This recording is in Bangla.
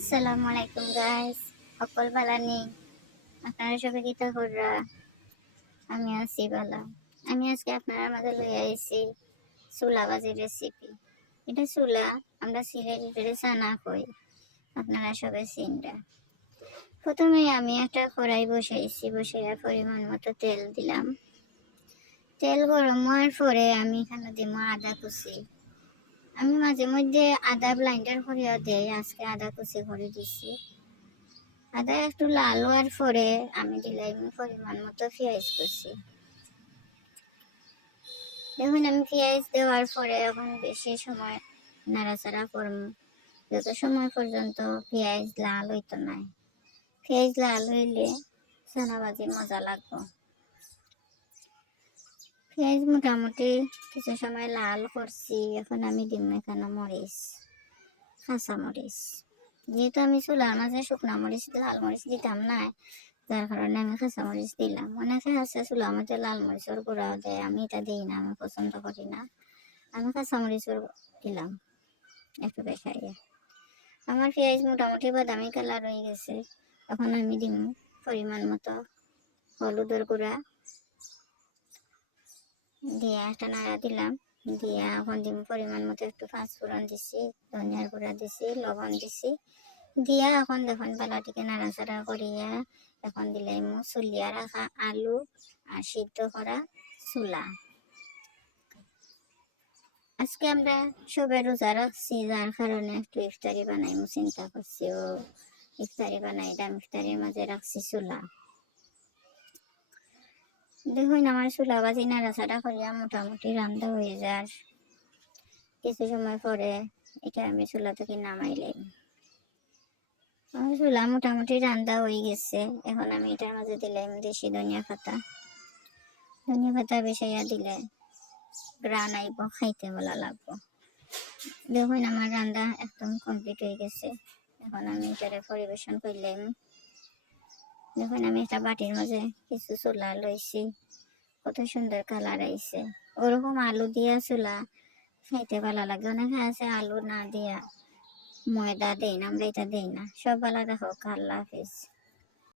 আসসালামু আলাইকুম গাইস, সকল বালা নেই। আপনারা সবাই কিতা কররা? আমি আছি বালা। আমি আজকে আপনারা মাঝে লই আইছি চুলা ভাজির রেসিপি। এটা চুলা আমরা সিলেটের চানা কই, আপনারা সবাই চিনরা। প্রথমে আমি একটা কড়াই বসাইছি, বসাইয়া পরিমাণ মতো তেল দিলাম। তেল গরম হওয়ার পরে আমি এখানে দিব আদা কুচি। আমি মাঝে মধ্যে আদা ব্লাইন্ডার করিয়া দেই, আজকে আদা কুচি করে দিছি। আদা একটু লাল হওয়ার পরে আমি দিলাম পরিমাণ মতো পেঁয়াজ কুচি। দেখুন আমি পেঁয়াজ দেওয়ার পরে এখন বেশি সময় নাড়াচাড়া করব, যত সময় পর্যন্ত পেঁয়াজ লাল হইতো না। পেঁয়াজ লাল হইলে চানা ভাজি মজা লাগবে। পেঁয়াজ মোটামুটি কিছু সময় লাল করছি, এখন আমি দিব এখানে মরিচ, কাঁচা মরিচ। যেহেতু আমি চুলার মাঝে শুকনা মরিচ লাল মরিচ দিতাম না, যার কারণে আমি কাঁচা মরিচ দিলাম। অনেকে আছে চুলার মধ্যে লাল মরিচের গুঁড়াও দেয়, আমি এটা দিই না, আমি পছন্দ করি না। আমি কাঁচা মরিচের দিলাম একটু বেশাইয়ে। আমার পেঁয়াজ মোটামুটি বাদামি কালার হয়ে গেছে, এখন আমি দিব পরিমাণ মতো হলুদের গুঁড়া দিয়া একটা নাড়া দিলাম। দিয়া এখন দিব পরিমাণ মতো একটু পাঁচফোড়ন দিছি, ধনিয়ার গুঁড়া দিছি, লবণ দিছি। দিয়া এখন দেখুন পালাটিকে নাড়াচাড়া করিয়া এখন দিলাম চুলিয়া রাখা আলু আর সিদ্ধ করা চুলা। আজকে আমরা সবে রোজা রাখছি, যার কারণে একটু ইফতারি বানাইমু চিন্তা করছি। ও ইফতারি বানাইলাম, ইফতারির মাঝে রাখছি চুলা। দেখুন আমার চুলা বাজি নাড়াচাড়া করিয়া মোটামুটি রান্না হয়ে যায়। কিছু সময় পরে এটা আমি চুলা থেকে নামাইলাম। আমার চুলা মোটামুটি রান্না হয়ে গেছে, এখন আমি এটার মাঝে দিলাম দেশি ধনিয়া পাতা। ধনিয়া পাতা বেশাইয়া দিলে গ্রান আইব, খাইতে ভালো লাগবো। দেখুন আমার রান্না একদম কমপ্লিট হয়ে গেছে, এখন আমি এটারে পরিবেশন করলাম। দেখুন আমি একটা বাটির মাঝে কিছু চুলা লইছি, কত সুন্দর কালার আইছে। ওরকম আলু দিয়া চুলা খাইতে ভালো লাগে। অনেকে আছে আলু না দিয়া ময়দা দেই না, আমরা এটা দেই না। সব ভালো রাখো, আল্লাহ হাফিজ।